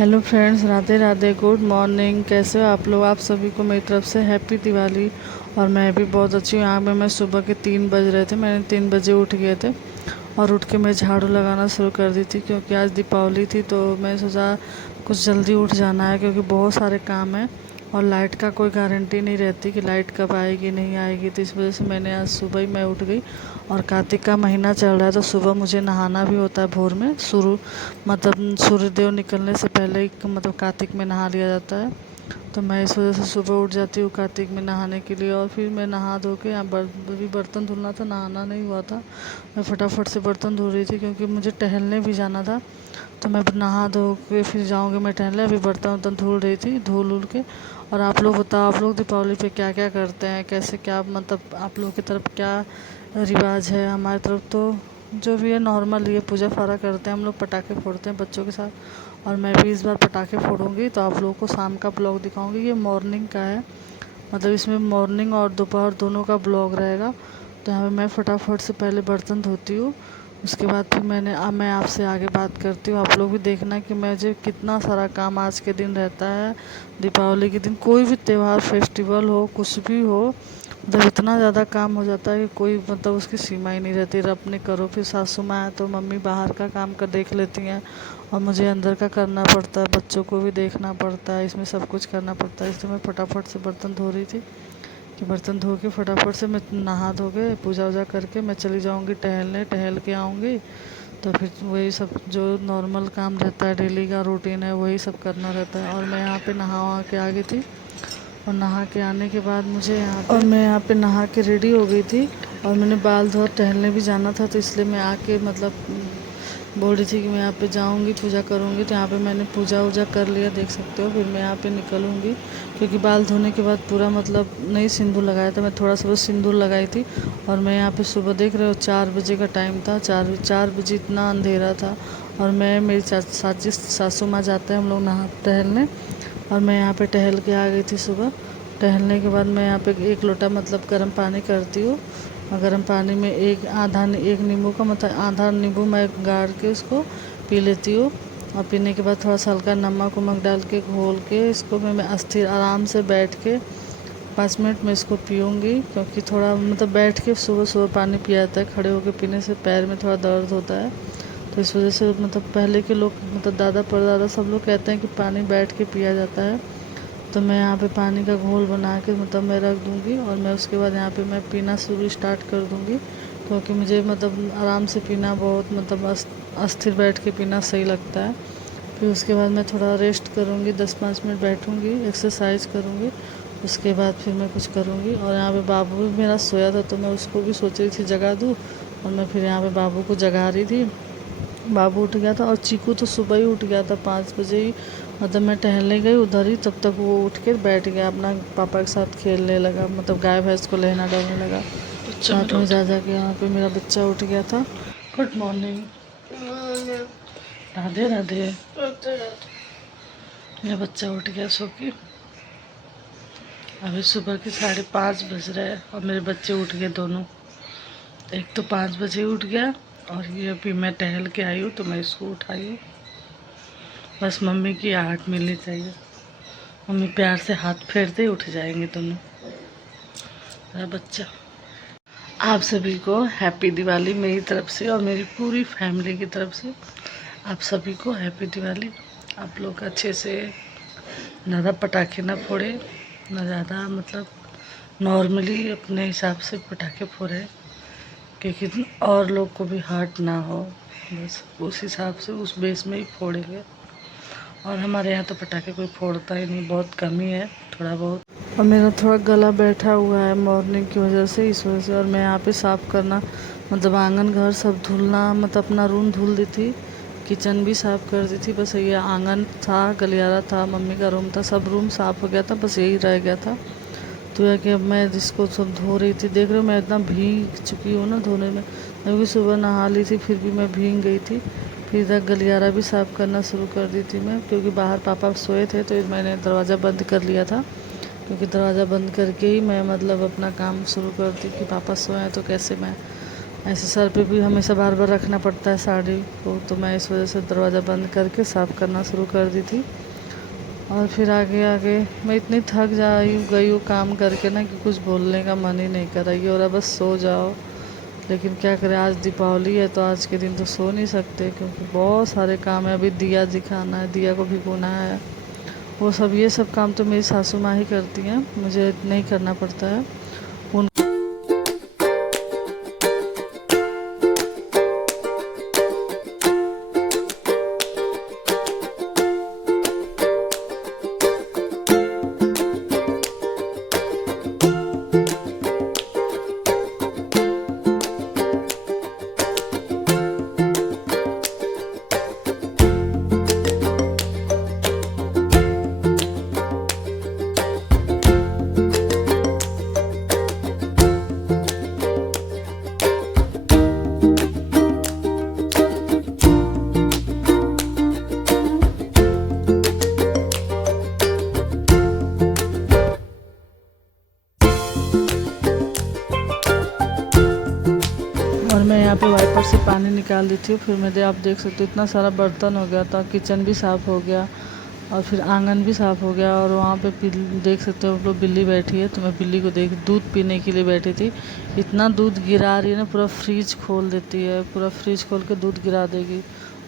Hello friends, Radhe Radhe, good morning. कैसे हो आप लोग? आप सभी को मेरी तरफ से हैप्पी दिवाली। और मैं भी बहुत अच्छी हूँ। यहाँ पे मैं सुबह के 3 बज रहे थे, मैंने 3 बजे उठ गए थे और उठ के मैं झाड़ू लगाना शुरू कर दी थी क्योंकि आज दीपावली थी। तो मैं सोचा कुछ जल्दी उठ जाना है क्योंकि बहुत सारे काम हैं और लाइट का कोई गारंटी नहीं रहती कि लाइट कब आएगी नहीं आएगी। तो इस वजह से मैंने आज सुबह ही मैं उठ गई। और कार्तिक का महीना चल रहा है तो सुबह मुझे नहाना भी होता है भोर में। मतलब सूर्यदेव निकलने से पहले ही मतलब कार्तिक में नहा लिया जाता है। तो मैं इस वजह से सुबह उठ जाती हूँ कार्तिक में नहाने के लिए। और फिर मैं नहा धो के अभी बर्तन धुलना था, नहाना नहीं हुआ था। मैं फटाफट से बर्तन धो रही थी क्योंकि मुझे टहलने भी जाना था। तो मैं नहा धो के फिर जाऊँगी मैं टहलने। अभी बर्तन वर्तन धुल रही थी, धुल उल के। और आप लोग बताओ, आप लोग दीपावली पे क्या क्या करते हैं, कैसे क्या मतलब आप लोगों की तरफ क्या रिवाज है? हमारी तरफ तो जो भी है नॉर्मल ये पूजा फारा करते हैं हम लोग, पटाखे फोड़ते हैं बच्चों के साथ। और मैं भी इस बार पटाखे फोड़ूंगी तो आप लोगों को शाम का ब्लॉग दिखाऊंगी। ये मॉर्निंग का है, मतलब इसमें मॉर्निंग और दोपहर दोनों का ब्लॉग रहेगा। तो यहाँ पे मैं फटाफट से पहले बर्तन धोती हूँ, उसके बाद फिर मैं आपसे आगे बात करती हूँ। आप लोग भी देखना कि मुझे कितना सारा काम आज के दिन रहता है। दीपावली के दिन कोई भी त्यौहार फेस्टिवल हो कुछ भी हो, मतलब इतना ज़्यादा काम हो जाता है कि कोई मतलब उसकी सीमा ही नहीं रहती। अपने करो, फिर सासू माँ है तो मम्मी बाहर का काम कर देख लेती हैं और मुझे अंदर का करना पड़ता है, बच्चों को भी देखना पड़ता है, इसमें सब कुछ करना पड़ता है। इसलिए मैं फटाफट से बर्तन धो रही थी कि बर्तन धो के फटाफट से मैं नहा धो के पूजा वूजा करके मैं चली जाऊँगी टहलने। टहल के आऊँगी तो फिर वही सब जो नॉर्मल काम रहता है, डेली का रूटीन है, वही सब करना रहता है। और मैं यहाँ पे नहा वहा के आ गई थी। और नहा के आने के बाद मुझे मैं यहाँ पे नहा के रेडी हो गई थी और मैंने बाल धो टहलने भी जाना था। तो इसलिए मैं आके मतलब बोल रही थी कि मैं यहाँ पे जाऊँगी पूजा करूँगी। तो यहाँ पे मैंने पूजा वूजा कर लिया, देख सकते हो। फिर मैं यहाँ पे निकलूँगी क्योंकि बाल धोने के बाद पूरा मतलब नहीं सिंदूर लगाया था, मैं थोड़ा सा बस सिंदूर लगाई थी। और मैं यहाँ पे सुबह देख रहे हो 4 बजे का टाइम था, 4 बजे इतना अंधेरा था। और मैं मेरी सासू माँ जाते हैं हम लोग नहा टहलने। और मैं यहाँ पे टहल के आ गई थी सुबह। टहलने के बाद मैं यहाँ पे 1 लोटा मतलब गर्म पानी करती हूँ। और गर्म पानी में एक नींबू का मतलब आधा नींबू मैं गाड़ के उसको पी लेती हूँ। और पीने के बाद थोड़ा सा हल्का नमक वमक डाल के घोल के इसको मैं अस्थिर आराम से बैठ के 5 मिनट में इसको पीऊँगी। क्योंकि थोड़ा मतलब बैठ के सुबह सुबह पानी पिया जाता है, खड़े होकर पीने से पैर में थोड़ा दर्द होता है। तो इस वजह से मतलब पहले के लोग मतलब दादा परदादा सब लोग कहते हैं कि पानी बैठ के पिया जाता है। तो मैं यहाँ पे पानी का घोल बना के मतलब मैं रख दूँगी और मैं उसके बाद यहाँ पे मैं पीना शुरू स्टार्ट कर दूँगी। क्योंकि मुझे मतलब आराम से पीना बहुत मतलब अस्थिर बैठ के पीना सही लगता है। फिर उसके बाद मैं थोड़ा रेस्ट करूँगी, 10-5 मिनट बैठूँगी, एक्सरसाइज करूँगी। उसके बाद फिर मैं कुछ करूँगी। और यहाँ पे बाबू भी मेरा सोया था तो मैं उसको भी सोच रही थी जगा दूँ। और मैं फिर यहाँ पे बाबू को जगा रही थी। बाबू उठ गया था और चीकू तो सुबह ही उठ गया था 5 बजे ही। मतलब मैं टहलने गई उधर ही, तब तक वो उठ के बैठ गया, अपना पापा के साथ खेलने लगा, मतलब गाय भैंस को लेना डालने लगा साथ में। जा के यहाँ पे मेरा बच्चा उठ गया था। Good morning, Radhe Radhe. मेरा बच्चा उठ गया सो के। अभी सुबह के 5:30 बज रहे हैं और मेरे बच्चे उठ गए दोनों। एक तो 5 बजे उठ गया और ये अभी मैं टहल के आई हूँ तो मैं इसको उठाई हूँ। बस मम्मी की आहट मिलनी चाहिए, मम्मी प्यार से हाथ फेरते ही उठ जाएंगे दोनों। मेरा बच्चा। आप सभी को हैप्पी दिवाली मेरी तरफ से और मेरी पूरी फैमिली की तरफ से। आप सभी को हैप्पी दिवाली। आप लोग अच्छे से ज़्यादा पटाखे ना फोड़े, ना ज़्यादा मतलब नॉर्मली अपने हिसाब से पटाखे फोड़े क्योंकि और लोग को भी हर्ट ना हो, बस उस हिसाब से उस बेस में ही फोड़ेंगे। और हमारे यहाँ तो पटाखे कोई फोड़ता ही नहीं, बहुत कम ही है, थोड़ा बहुत। और मेरा थोड़ा गला बैठा हुआ है मॉर्निंग की वजह से, इस वजह से। और मैं यहाँ पे साफ़ करना मतलब आंगन घर सब धुलना, मतलब अपना रूम धुल दी थी, किचन भी साफ़ कर दी थी। बस ये आंगन था, गलियारा था, मम्मी का रूम था, सब रूम साफ़ हो गया था, बस यही रह गया था। तो यह कि अब मैं जिसको सब धो रही थी, देख रहे हो मैं इतना भीग चुकी हूँ ना धोने में। मैं भी सुबह नहा ली थी फिर भी मैं भीग गई थी। फिर इधर गलियारा भी साफ़ करना शुरू कर दी थी मैं, क्योंकि बाहर पापा सोए थे तो मैंने दरवाज़ा बंद कर लिया था। क्योंकि दरवाज़ा बंद करके ही मैं मतलब अपना काम शुरू करती कि पापा सोए हैं तो कैसे मैं ऐसे सर पे भी हमेशा बार बार रखना पड़ता है साड़ी को, तो मैं इस वजह से दरवाज़ा बंद करके साफ़ करना शुरू कर दी थी। और फिर आगे आगे मैं इतनी थक गई हूँ काम करके ना कि कुछ बोलने का मन ही नहीं कर रही है, और अब बस सो जाओ। लेकिन क्या करें, आज दीपावली है तो आज के दिन तो सो नहीं सकते, क्योंकि बहुत सारे काम है। अभी दिया दिखाना है, दिया को भिगोना है, वो सब ये सब काम तो मेरी सासू माँ ही करती हैं, मुझे नहीं करना पड़ता है। उन और मैं यहाँ पे वाइपर से पानी निकाल दी थी। फिर मेरे आप देख सकते हो इतना सारा बर्तन हो गया था, किचन भी साफ़ हो गया और फिर आंगन भी साफ़ हो गया। और वहाँ पे देख सकते हो आप लोग, बिल्ली बैठी है, तो मैं बिल्ली को दूध पीने के लिए बैठी थी। इतना दूध गिरा रही है ना, पूरा फ्रिज खोल देती है, पूरा फ्रिज खोल के दूध गिरा देगी।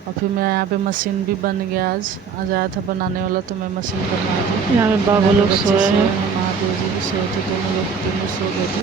और फिर मैं यहाँ पे मशीन भी बन गया, आज आया था बनाने वाला, तो मैं मशीन बनवा दी। यहाँ पे बाबू लोग सोए हैं। महादेव जी भी सोए थे, दोनों लोग तीनों सो गए थे।